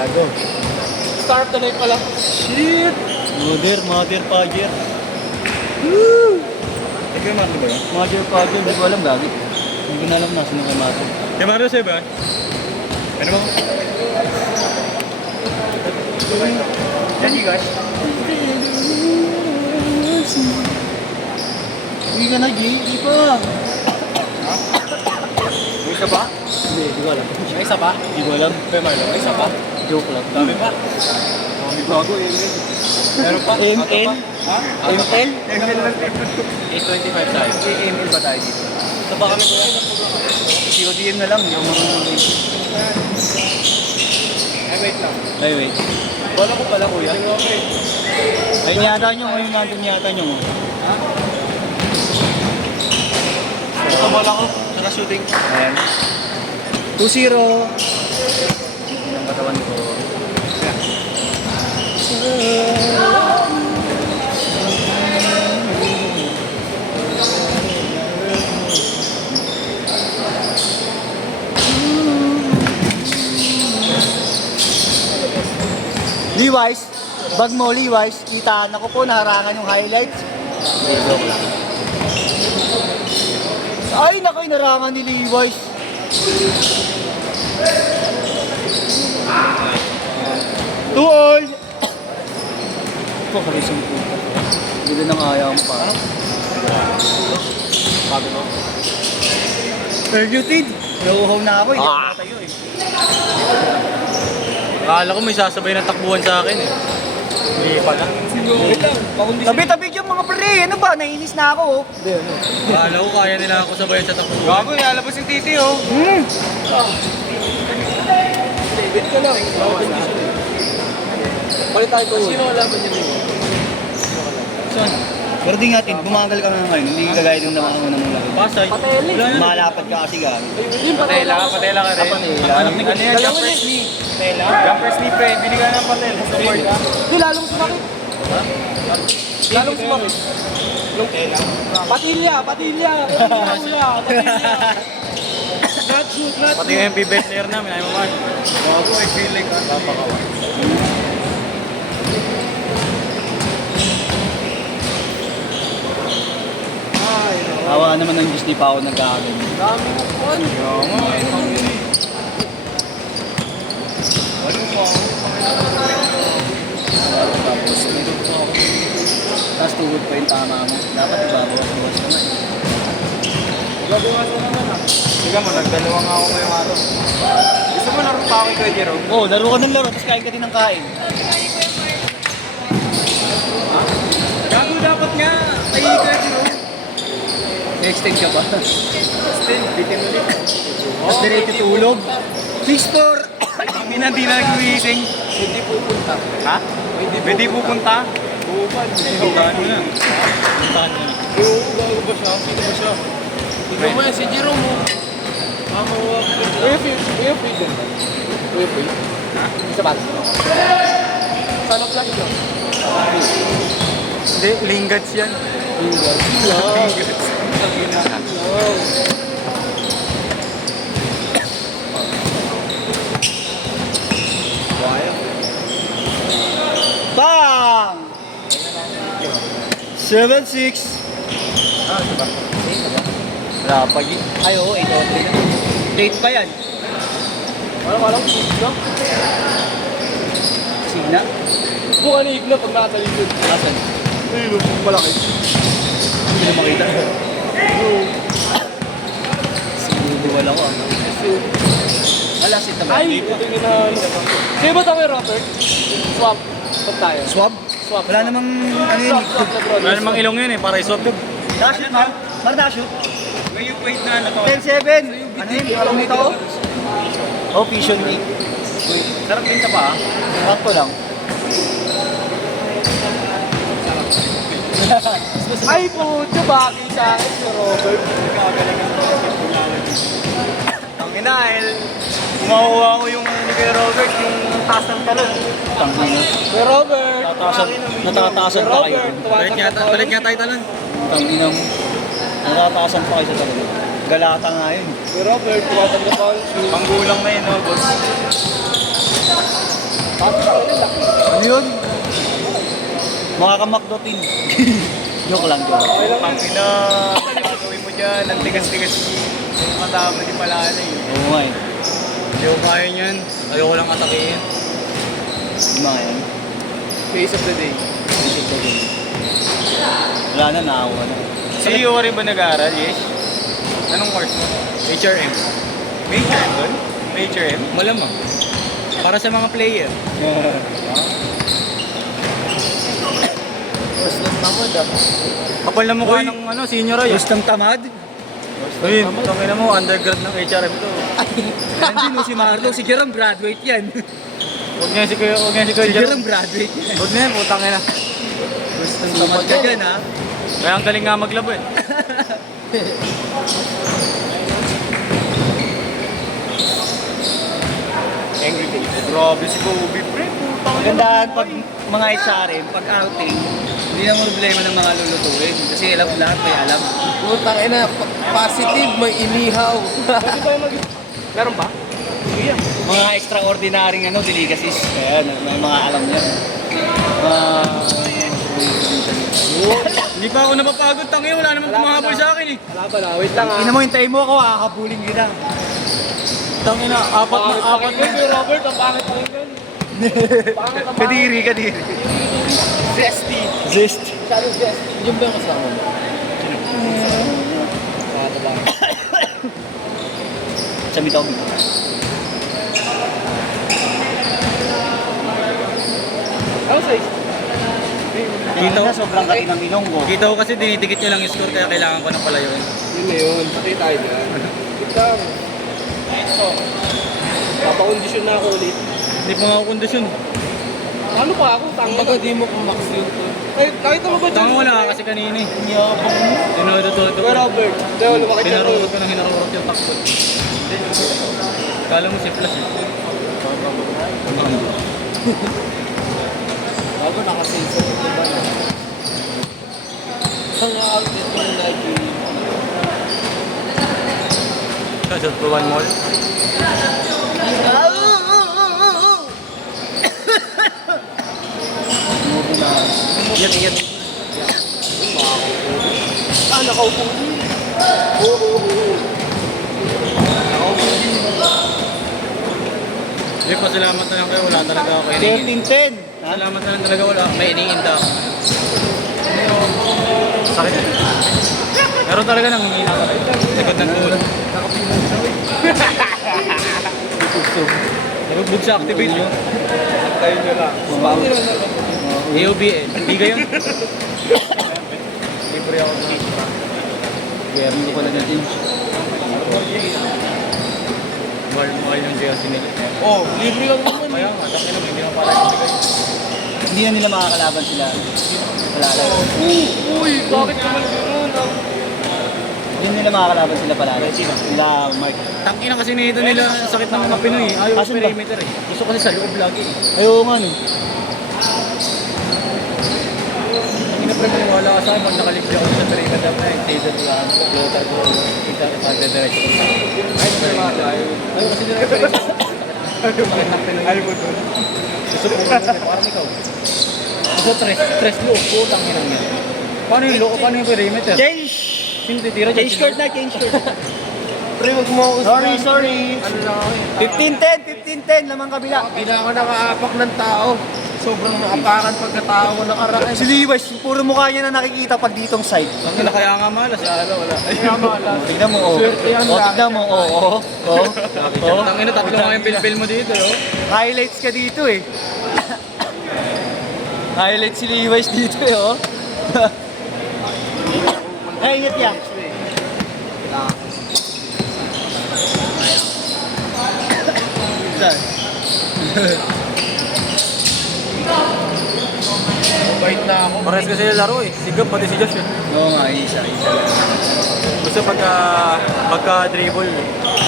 Gago. Star of the night pala. Shit! Mother Pager. Woo! Ikaw yung Marlo ba yun? Mother Pager, hindi ko alam gagi. Hindi ko na alam na sino kay Mother. Kay Marlo siya ba? Ano ba? Yan you guys. Uwi ka na, G. Hindi pa. May isa ba? Hindi ko alam. May isa pa? Hindi ko alam. Kay Marlo, may isa pa? Joke lang. Dami pa. May bago eh. Meron pa? ML? Ha? ML? ML lang. 825 tayo. ML ba tayo dito? Ito ba kami kuya? CODM na lang. Yung mga Ay, wait lang. Ay, wait. Bola ko pala kuya. Ayun yata nyo. Ayun nandun yata nyo. Ito bola ko. Saka shooting. Ayan. 2-0. Ang katawan ko. Levi's, bag mo Levi's, kitaan ako po, naharangan yung highlights. Joke lang. Ay, nakoy, narangan ni Levi's. Tuol! Ito, kalisang po. Hindi na kaya mo pa. Bago no? Permuted! Nauuhaw na ako, hindi ako tayo eh. Akala ko may sasabay na takbuhan sa akin eh. Hindi pala. Wait lang. Tabi-tabi yung mga pre, ano ba? Nainis na ako oh. Akala ko kaya nila ako sabayan sa takbuhan. Gago, nilalabas yung titi oh. David ka lang. Palit tayo ko. Sino wala ba niya dito? Saan? Pero di natin, bumagal ka na ngayon, hindi ka gaya ng naman mong laro. Pasay. Pateli. Malapad ka kasi gano'n. Patela ka rin. Patela. Alam ni ano yan? Jumpers knee. Jumpers knee pre. Bili ka ng patela. Support ka. Hindi, lalong sumakit. Lalong sumakit. Patilya. Patilya. Not good, not Pati yung MB best player namin. Ayaw mo man. Bago I feel like napakawan. Awa naman ng Diyos, di pa ako nag-aagal. Dami mo po. Oo nga eh. Ano mo? Tapos tuhod pa yung tama mo. Dapat ibabawas-bawas ka na eh. Gabawas na naman ah. Sige mo, nagdalawa nga ako ngayong araw. Gusto mo laro pa ako kay Jerome? Oo, laro ka ng laro, tapos kain ka din ng kain. Gago dapat nga. Ay, kay Jerome. Extend ka ba? Still, bitin ulit. Tapos diretso tulog. Pistor! Hindi na nag-wising. Hindi pupunta. Ha? Pwede pupunta? Bupad. Puntahan mo na. Puntahan mo na. Oo, gago ba siya? Sino ba siya? Tignan mo yan, si Jerome mo. Mamawak. Kuya free din. Kuya free. Ha? Sabat. Sana flash yun. Hindi, linggats yan. Linggats. Bang! 7-6. Ah, diba? Wala pa yun. Ay, oo, 8-3 na. Date pa yan. Walang no? Sina. Bukan ni Igna pag nakatalikod. Asan? Ayun, malaki. Hindi na makita. Siguro wala ko. Wala si Tabay. Ay, ito yung inaano. Kaya ba tayo, Robert? Swap. Swap tayo. Swab? Swap. Wala namang ano yun. Swap, Lebron. Wala namang ilong yun eh, para iswap. Nakashoot na? Para nakashoot? May you wait na ano to. 10-7. Ano yun? Alam mo ito? Oh, Vision League. Sarap din ka ba? Sakto lang. Ay, puto, bakit sa akin si Robert? Ang inael. Kumakuha ko yung ni Kuya Robert, yung taas ng talon. Tangina. Kuya Robert! Natataasan pa kayo. Balik nga tayo talon. Tangina mo. Natataasan pa kayo sa talaga. Galata nga yun. Kuya Robert, tumatanggap ako yung shoes. Panggulang na yun, no, boss? Ano yun? Mga kamakdotin. Joke lang, joke. Pangina, gagawin mo dyan, ang tigas-tigas yung mata mo di pala na eh. Oo nga eh. Hindi ko kaya yun. Ayoko lang atakihin. Yung mga yan. Face of the day. Wala na, nakakuha na. CEO ka rin ba nag-aaral, Yes? Anong course mo? HRM. Major M doon? Major M? Malamang. Para sa mga player. Mas lang tamad ah. Kapal na mukha ng senior ay. Gusto ng tamad? Uy, tangin na mo, undergrad ng HRM to. Hindi no, si Marlo. Si Jerome graduate yan. Huwag niya si Kuya Si Jerome. Jerome graduate yan. Huwag niya, putang ina. Gusto ng tamad ka dyan ha. Kaya ang galing nga maglabo eh. Angry face. Grabe si Kobe, pre. Putang ina. Magandaan pag mga HRM, pag outing, hindi na problema ng mga lulutuin. Kasi lahat may alam. Putang ina, positive, may inihaw. Pwede tayo mag... Meron ba? Iya. Mga extraordinary delicacies. Kaya may mga alam niya. Hindi pa ako napapagod, tangin. Wala namang kumahabol sa akin eh. Wala pala, wait lang ah. Ina mo, hintayin mo ako, kakabuling kita. Tangin na, apat na. Kuya Robert, ang pangit pa rin yun. Pangit ang pangit. Kadiri. Zesty. Zest. Masyado zesty. Yung ba yung kasama mo? Sa bitaw. Ano size? Kita ko sobrang kati ng ilong ko. Kita ko kasi dinidikit nyo lang yung score kaya kailangan ko ng palayuin. Yun na yun. Patay tayo dyan. Kita. Ito. Papakondisyon na ako ulit. Hindi pa nga ako kondisyon. Ano pa ako? Baga di mo kumax yun to. Ay, nakita mo ba dyan? Tanga wala ka kasi kanina eh. Yabang mo. Tinudutudo Kuya Robert. Dahil lumaki dyan Hinarurot ko ng hinarurot yung takot. Kala mo si Flash eh. Bago nakasave sa ito ba na? Ang outfit mo yung Nike. Kasi sa Tuwan Mall. Iyat. Ah, nakaupo din. Oo. Nakaupo din. Hindi, pasalamat na lang kayo. Wala talaga ako hinihingi. 13-10. Salamat na lang talaga wala. May iniinda ako. Sakit. Pero talaga nangingina ka. Likod ng tulog. Nagbug sa activate yun. Tayo nyo lang. Bakit naman naman? AOB eh. Hindi ka yun? Libre ako na. Gayami ko pala natin. Mahal yung jersey nila. Oh, libre lang naman. Kaya nga, tapos naman, hindi na pala yung bigay. Hindi na nila makakalaban sila. Wala lang. Uy, bakit naman gano'n? Hindi nila makakalaban sila palalo. Sila Mark. Tangina kasi nito nila sakit ng mga Pinoy. Ayaw Asan sa ba? perimeter eh. Gusto kasi sa loob lagi eh. Ayaw nga no. Hindi na maniwala ka sa akin pag nakalibre ako sa perimeter na yung taser lang. Floater ko. Kita sa diretso ko. Ayaw kasi nila perimeter. Sakit ng Pinoy. Ayaw mo doon. Gusto ko parang ikaw. Gusto tres loob. Putang ina niya. Paano yung loob? Paano yung perimeter? Change! Sino titira dyan? Change court na, change court. Pre, wag mo ako Sorry. Ano lang ako eh. 15-10, lamang kabila. Hindi na ako nakaapak ng tao. Sobrang naapakan pagkatao ko nakaraan. Si Liwes, puro mukha niya na nakikita pag ditong side. Tangina kaya nga malas. Wala. Kaya malas. Tignan mo, oh. Swerte yan, Tignan mo, oh. Tangina tatlo nga yung bilbil mo dito. Oh. Highlights ka dito eh. Highlights si Liwes dito eh, oh. Ay, ingat yan. Bait na ako. Pares kasi yung laro eh. Si Gab pati si Josh eh. Oo nga, isa. Gusto pagka dribble,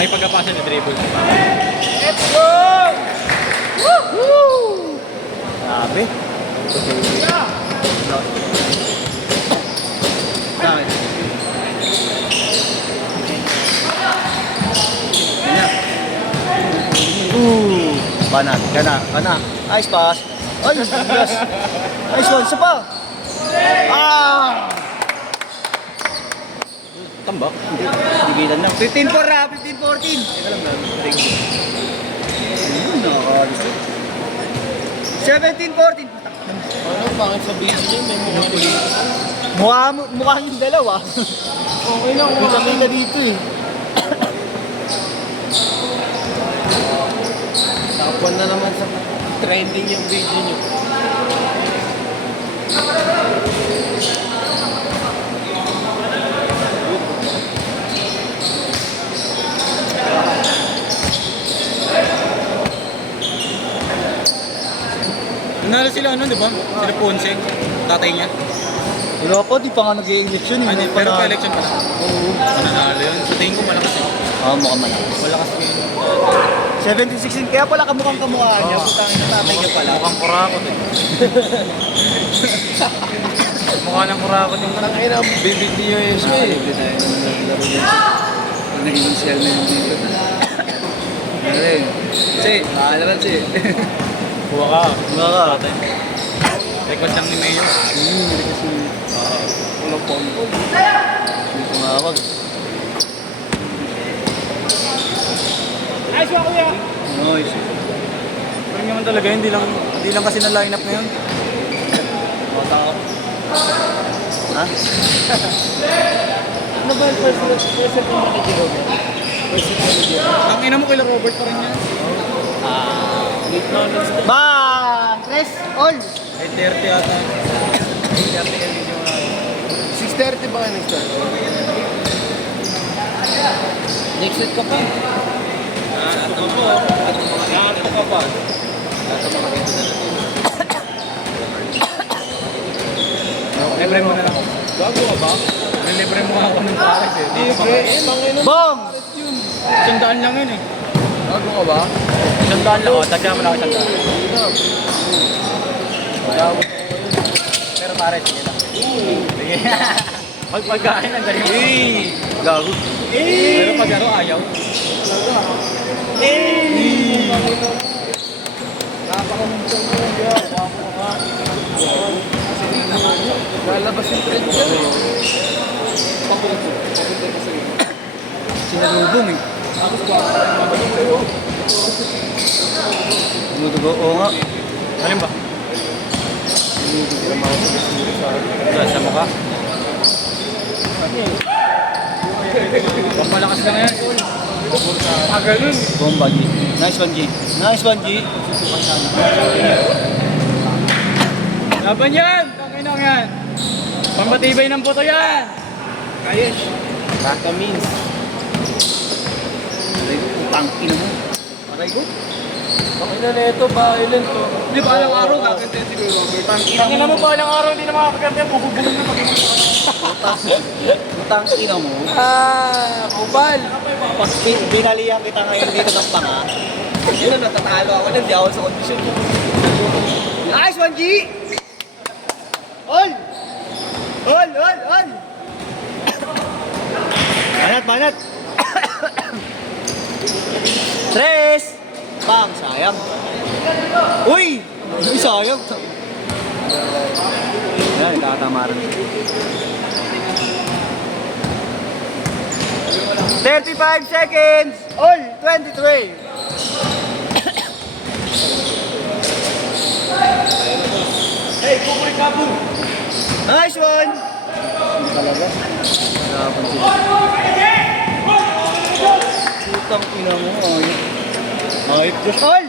may pagkapasa na dribble. Let's go! Woo! Grabe. Bakit? Ooh. Banat. Kana. Nice pass. Ay, yes. Nice one. Isa pa. Ah! Tambak. Dibilan na. 15-4 na. 15-14. Teka lang na. Ayun, nakakalis. 17-14. Ano, bakit sa video niya may mga Mukha yung dalawa. Okay lang, Kita dito eh. Tapuan na naman sa trending yung video niyo. Nanalo sila ano, di ba? Sila Ponce, tatay niya. Wala pa, di pa nga nag-i-election eh. Ano, pero pa election pala. Oo. Mananalo yun. Sa tingin ko malakas eh. Oo, mukhang malakas. Malakas ngayon. 17-16, kaya pala kamukhang kamukha niya. Oo. Putang ina, tatay niya pala. Mukhang kurakot eh. Mukha ng kurakot yung Ang ina, bibig niyo yung siya eh. Hindi tayo naglaro dito. Naging shell na yung dito. Ano rin? Kasi, nakalaman siya eh. Kuha ka. Kuha ka. Record lang ni Mayo. Walang pong-pong. Hindi tumawag. Ayos mo kuya! Nice. Pero naman talaga, hindi lang kasi na lineup ngayon. Ha? Ano ba yung first set mo manager mo? First set manager mo? Ang ina mo kila Robert pa rin yan. Late na ulit sa... Ba! Tres! All! Ay, 30 ata. 30 yung video mo 6:30 ba kayo nag-start? Next set ka pa. Ito po. Ito ka pa. Libre mo na lang ako. Gago ka ba? Libre mo ako ng pares eh. Libre. Tangin na. Bong! Sandaan lang yun eh. Gago ka ba? Sandaan lang. O, tagyan mo lang ako sandaan. Gago. Pero pares, sige lang. Sige. Pagpagkain ang galing. Gago. Pero pag ano, ayaw. Napakamuntong mo. Gago ka. Lalabas yung trend ka. Papunta ka sa'yo. Sinalubong eh. Dumudugo. Oo nga. Alin ba? Sa mukha? Pampalakas lang yan. Ganun. Bomba, G. Nice one, G. Nice one, G. Laban yan! Tanginang yan! Pambatibay ng puto yan! Ayos. Kamins. Aray ko, putang ina mo. Aray ko. Pakina na ito, violent to. Di ba alang araw kakanta si Kuya Robert? Tangina mo. ba alang araw hindi na makakaganda yan? Bububulong na Putang ina mo. Kubal. Pag binalihan kita ngayon dito ng panga, yun, natatalo ako na, di ako sa kondisyon. Nice one, G! All! All! Banat! Tres! Bang, sayang. Uy! Uy, sayang. Yan, kakatamaran. 35 seconds! All! 23! Hey, kukulit ka po. Nice one! Hindi talaga. Harapan sila. Putang ina mo, ayop. Ayop, just all!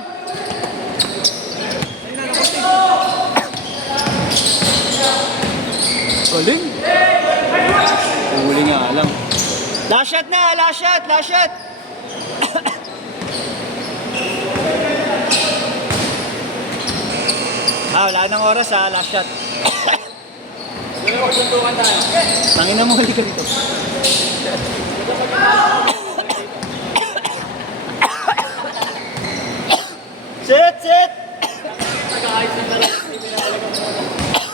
Galing! Huli nga lang. Last shot na! Last shot! Wala nang oras ha, last shot. Suntukan tayo. Tangin na mo, huli ka dito.